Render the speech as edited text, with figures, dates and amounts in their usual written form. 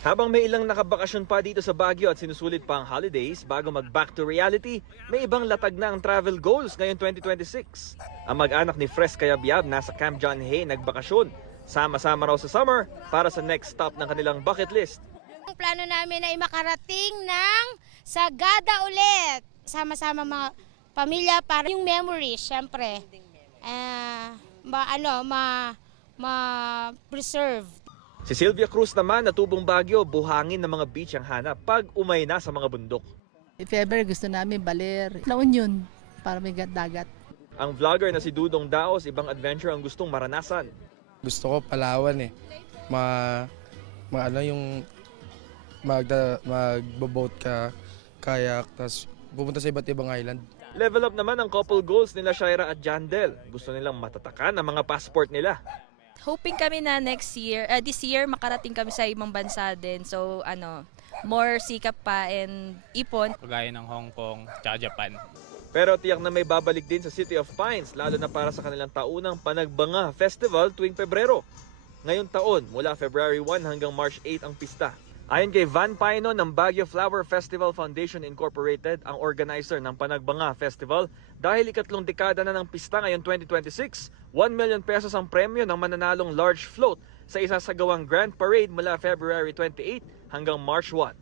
Habang may ilang nakabakasyon pa dito sa Baguio at sinusulit pa ang holidays bago mag-back to reality, may ibang latag na ang travel goals ngayong 2026. Ang mag-anak ni Fres Cayabyab nasa Camp John Hay nagbakasyon. Sama-sama raw sa summer para sa next stop ng kanilang bucket list. Ang plano namin ay makarating ng Sagada ulit. Sama-sama mga pamilya para yung memories, syempre. Ma-preserve. Si Sylvia Cruz naman na tubong Baguio, buhangin ng mga beach ang hanap pag umay na sa mga bundok. If ever gusto namin baler, La Union para may dagat. Ang vlogger na si Dudong Daos, ibang adventure ang gustong maranasan. Gusto ko Palawan eh. Magbo-boat ka, kayak, tas pupunta sa iba't ibang island. Level up naman ang couple goals nila Shaira at Jandel. Gusto nilang matatakan ang mga passport nila. Hoping kami na this year makarating kami sa ibang bansa din. So more sikap pa and ipon. Kagaya ng Hong Kong at Japan. Pero tiyak na may babalik din sa City of Pines, lalo na para sa kanilang taunang Panagbanga Festival tuwing Pebrero. Ngayong taon, mula February 1 hanggang March 8 ang pista. Ayon kay Van Paino ng Baguio Flower Festival Foundation Incorporated, ang organizer ng Panagbanga Festival, dahil ikatlong dekada na ng pista ngayong 2026, 1 million pesos ang premyo ng mananalong large float sa isasagawang Grand Parade mula February 28 hanggang March 1.